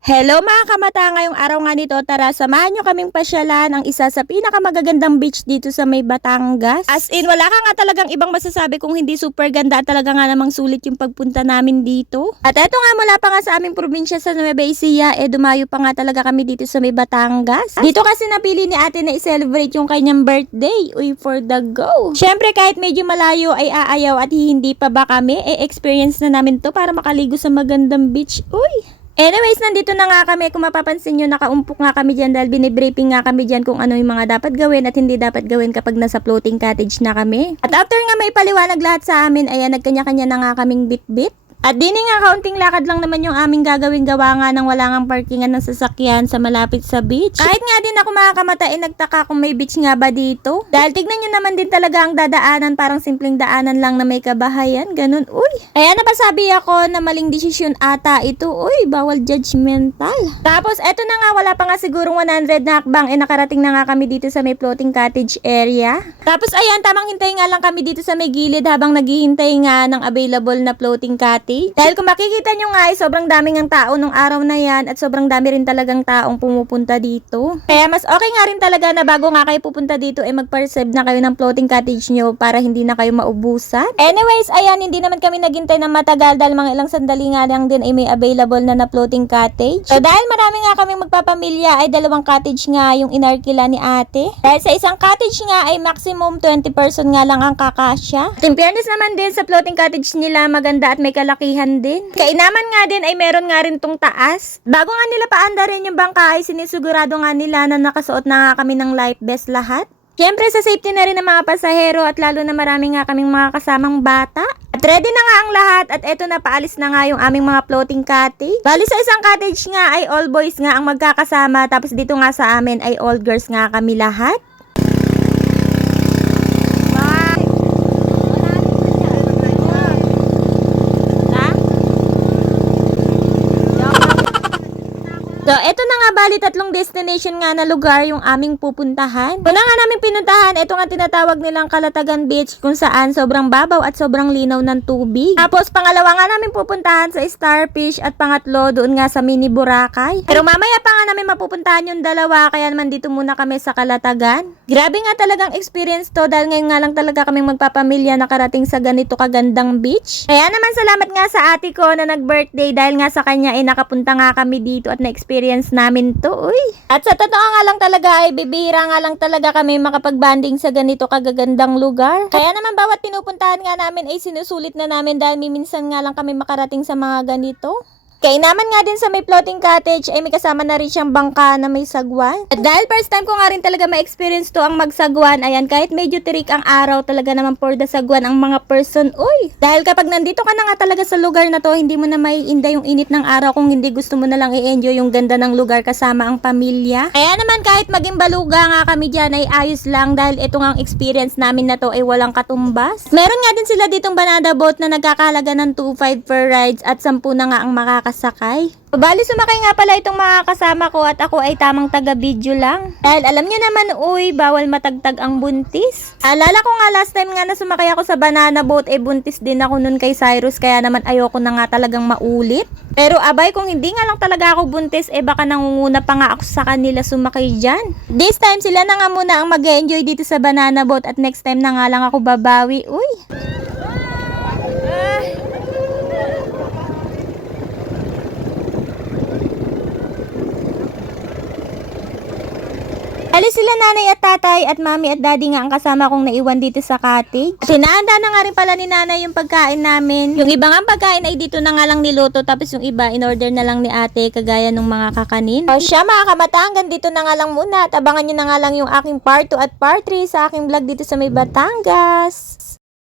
Hello mga kamata, ngayong araw nga nito, tara samahan nyo kaming pasyalan ang isa sa pinakamagagandang beach dito sa may Batangas. As in, wala ka nga talagang ibang masasabi kung hindi super ganda at talaga nga namang sulit yung pagpunta namin dito. At eto nga, mula pa nga sa aming probinsya sa Nueva Ecija, dumayo pa nga talaga kami dito sa may Batangas. Dito kasi napili ni ate na i-celebrate yung kanyang birthday. Uy, for the go! Syempre kahit medyo malayo ay aayaw at hindi pa ba kami, experience na namin to para makaligo sa magandang beach. Uy! Anyways, nandito na nga kami. Kung mapapansin nyo, nakaumpok nga kami dyan dahil binibriefing nga kami dyan kung ano yung mga dapat gawin at hindi dapat gawin kapag nasa floating cottage na kami. At after nga may paliwanag lahat sa amin, ayan, nagkanya-kanya na nga kaming bit-bit. At din nga, kaunting lakad lang naman yung aming gagawing gawa nga ng wala ngang parkingan ng sasakyan sa malapit sa beach. Kahit nga din ako mga kamata, nagtaka kung may beach nga ba dito. Dahil tignan nyo naman din talaga ang dadaanan, parang simpleng daanan lang na may kabahayan, ganun. Uy, kaya napasabi ako na maling desisyon ata ito. Uy, bawal judgmental. Tapos, eto na nga, wala pa nga sigurong 100 na hakbang, nakarating na nga kami dito sa may floating cottage area. Tapos, ayan, tamang hintay nga lang kami dito sa may gilid habang naghihintay nga ng available na floating cottage. Dahil kung makikita nyo nga sobrang daming ang tao nung araw na yan at sobrang dami rin talagang taong pumupunta dito. Kaya mas okay nga rin talaga na bago nga kayo pupunta dito mag-reserve na kayo ng floating cottage nyo para hindi na kayo maubusan. Anyways, ayan, hindi naman kami naghintay ng matagal dahil mga ilang sandali nga lang din ay may available na floating cottage. So dahil marami nga kaming magpapamilya ay dalawang cottage nga yung inarkila ni ate. Dahil sa isang cottage nga ay maximum 20 person nga lang ang kakasya. At in fairness naman din sa floating cottage nila maganda at may kalakihan din. Kainaman nga din ay meron nga rin tong taas. Bago nga nila paanda rin yung bangka ay sinisigurado nga nila na nakasuot na nga kami ng life vest lahat. Siyempre sa safety na rin ng mga pasahero at lalo na marami nga kaming mga kasamang bata. At ready na nga ang lahat at eto na paalis na nga yung aming mga floating cottage. Bali sa isang cottage nga ay all boys nga ang magkakasama tapos dito nga sa amin ay all girls nga kami lahat. So, eto na nga bali tatlong destination nga na lugar yung aming pupuntahan. Una nga namin pinuntahan, eto nga tinatawag nilang Calatagan Beach kung saan sobrang babaw at sobrang linaw ng tubig. Tapos pangalawa nga namin pupuntahan sa Starfish at pangatlo doon nga sa Mini Boracay. Pero mamaya pa nga namin mapupuntahan yung dalawa kaya naman dito muna kami sa Calatagan. Grabe nga talagang experience to dahil ngayon nga lang talaga kaming magpapamilya nakarating sa ganito kagandang beach. Kaya naman salamat nga sa ate ko na nag-birthday dahil nga sa kanya ay nakapunta nga kami dito at na-experience namin to, uy. At sa totoo nga lang talaga ay bibihira nga lang talaga kami makapag-banding sa ganito kagagandang lugar. Kaya naman bawat pinupuntahan nga namin ay sinusulit na namin dahil minsan nga lang kami makarating sa mga ganito. Kainaman nga din sa may floating cottage ay may kasama na rin siyang bangka na may sagwan. At dahil first time ko nga rin talaga ma-experience to ang magsagwan, ayan, kahit medyo tirik ang araw, talaga naman for the sagwan ang mga person, uy. Dahil kapag nandito ka na nga talaga sa lugar na to, hindi mo na maiinda yung init ng araw kung hindi gusto mo na lang i-enjoy yung ganda ng lugar kasama ang pamilya. Kaya naman kahit maging baluga nga kami dyan ay ayos lang dahil ito nga ang experience namin na to ay walang katumbas. Meron nga din sila ditong banana boat na nagkakalaga ng 2.5 per rides at 10 na nga ang makakasakay. Bali sumakay nga pala itong mga kasama ko at ako ay tamang taga-video lang. Dahil alam niyo naman, uy, bawal matagtag ang buntis. Alala ko nga last time nga na sumakay ako sa banana boat, buntis din ako nun kay Cyrus kaya naman ayoko na nga talagang maulit. Pero abay, kung hindi nga lang talaga ako buntis, baka nangunguna pa nga ako sa kanila sumakay dyan. This time sila na nga muna ang mag-enjoy dito sa banana boat at next time na nga lang ako babawi, uy. Alis sila nanay at tatay at mami at daddy nga ang kasama kong naiwan dito sa cottage. At hinahanda na nga rin pala ni nanay yung pagkain namin. Yung iba nga pagkain ay dito na nga lang niluto tapos yung iba in-order na lang ni ate kagaya ng mga kakanin. O siya mga kamata, hanggang dito na nga lang muna at abangan nyo na nga lang yung aking part 2 at part 3 sa aking vlog dito sa may Batangas.